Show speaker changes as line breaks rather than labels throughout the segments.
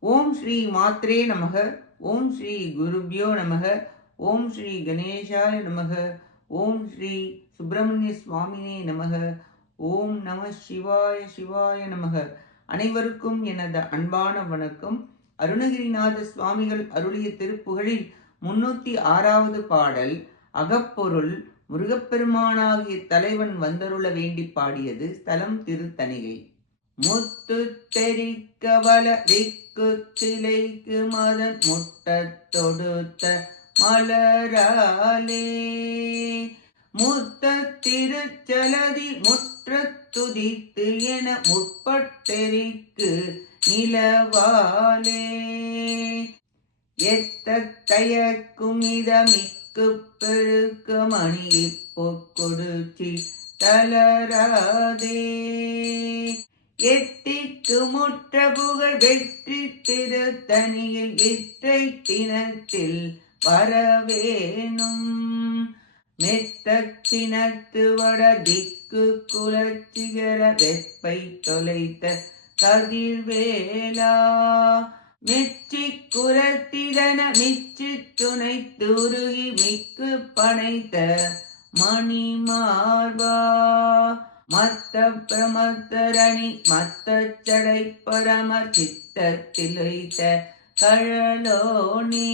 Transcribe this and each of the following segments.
ஓம் ஸ்ரீ மாத்ரே நமக. ஓம் ஸ்ரீ குருபியோ நமக. ஓம் ஸ்ரீ கணேஷாய நமக. ஓம் ஸ்ரீ சுப்பிரமணிய சுவாமினே நமக. ஓம் நம சிவாய சிவாய நமக. அனைவருக்கும் எனது அன்பான வணக்கம். அருணகிரிநாத சுவாமிகள் அருளிய திருப்புகழில் முன்னூத்தி ஆறாவது பாடல் அகப்பொருள் முருகப்பெருமானாகிய தலைவன் வந்தருள வேண்டி பாடியது ஸ்தலம் திருத்தணிகை. முத்து தெரிக்க வல விக்கு சிலைக்கு மதன் முட்டத் தொடுத்த மலராலே. முத்த திருச்சலதி முற்றத் துதித்து என முற்பட்டெரிக்கு நிலவாலே. எத்த தயக்கும் இதமிக்கு பெருக்க மணி இப்போ கொடுச்சி தளராதே. எட்டி முற்ற புகழ் வெற்றி திருத்தணியில் இற்றை தினத்தில் வரவேணும். மெத்தச்சினத்து வட திக்கு குலச்சிகர வெப்பை தொலைத்த கதிர்வேலா. மிச்சி குரத்திதன மிச்சு துணை துருகி மிக்கு பனைத்த மணிமார்வா. மத்த பிரமத்தரணி மத்த சடை பரம சித்தத்தில் வைத்த கழலோனி.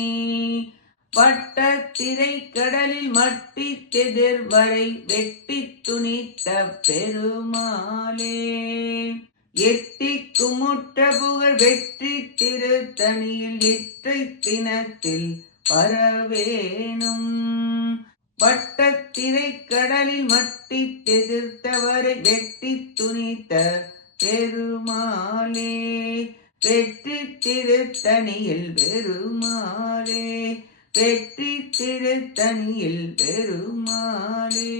வட்ட கடலில் மட்டி தெதிர் வரை வெட்டி துணித்த பெருமாளே. எட்டி குமுற்ற புகழ் வெற்றி திருத்தணியில் இற்றை தினத்தில் வரவேணும் வட்டத்திரை கடலில் மட்டி எதிர்த்தவரை வெட்டி துணித்த பெருமாளே வெற்றி திருத்தணியில் பெருமாளே வெற்றி திருத்தணியில் பெருமாளே.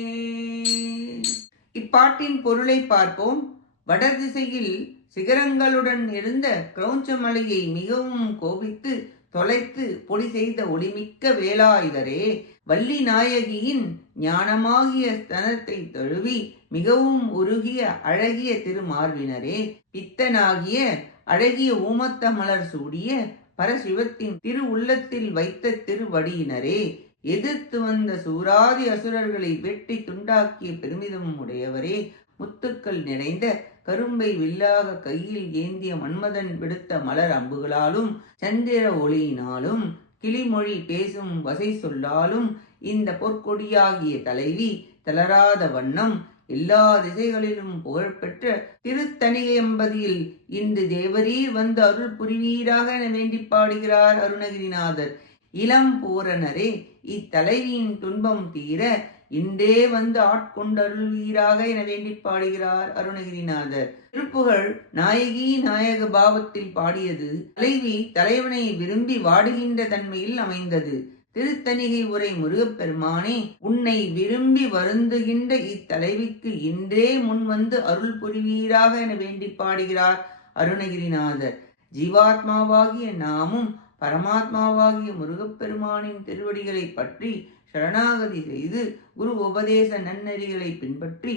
இப்பாட்டின் பொருளை பார்ப்போம். வடதிசையில் சிகரங்களுடன் இருந்த கிரௌஞ்ச மலையை மிகவும் கோபித்து தொலைத்து பொடி செய்த ஒளிமிக்க வேலாயுதரே வள்ளி நாயகியின் ஞானமாகிய ஸ்தனத்தை தழுவி மிகவும் உருகிய அழகிய திருமார்பினரே பித்தனாகிய அழகிய ஊமத்த மலர் சூடிய பரசிவத்தின் திரு உள்ளத்தில் வைத்த திருவடியினரே எதிர்த்து வந்த சூராதி அசுரர்களை வெட்டி துண்டாக்கிய பெருமிதம் உடையவரே முத்துக்கள் நிறைந்த கரும்பை வில்லாக கையில் ஏந்திய மன்மதன் விடுத்த மலர் அம்புகளாலும் சந்திர ஒளியினாலும் கிளிமொழி பேசும் வசை சொல்லாலும் இந்த பொற்கொடியாகிய தலைவி தளராத வண்ணம் எல்லா திசைகளிலும் புகழ்பெற்ற திருத்தணிகை எம்பதியில் இன்று தேவரீர் வந்து அருள் புரிவீராக என வேண்டி பாடுகிறார் அருணகிரிநாதர். இளம் பூரணரே இத்தலைவியின் துன்பம் தீர இன்றே வந்து ஆட்கொண்டருள்வீராக என வேண்டி பாடுகிறார் அருணகிரிநாதர். திருப்புகழ் நாயகி நாயக பாவத்தில் பாடியது தலைவி தலைவனை விரும்பி வாடுகின்ற தன்மையில் அமைந்தது. திருத்தணிகை உரை முருகப்பெருமானே உன்னை விரும்பி வருந்துகின்ற இத்தலைவிக்கு இன்றே முன் வந்து அருள் புரிவீராக என வேண்டி பாடுகிறார் அருணகிரிநாதர். ஜீவாத்மாவாகிய நாமும் பரமாத்மாவாகிய முருகப்பெருமானின் திருவடிகளை பற்றி சரணாகதி செய்து குரு உபதேச நன்னெறிகளை பின்பற்றி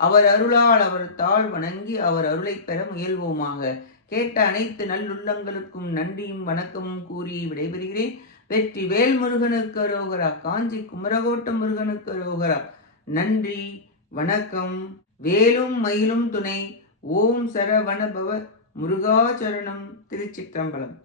அவர் அருளால் அவர் தாழ் வணங்கி அவர் அருளை பெற முயல்வோமாக. கேட்ட அனைத்து நல்லுள்ளங்களுக்கும் நன்றியும் வணக்கமும் கூறி விடைபெறுகிறேன். வெற்றி வேல் முருகனுக்கு அரோகரா காஞ்சி குமரகோட்டம் முருகனுக்கு அரோகரா. நன்றி வணக்கம். வேலும் மயிலும் துணை. ஓம் சரவணபவ முருகாச்சரணம் திருச்சிற்றம்பலம்.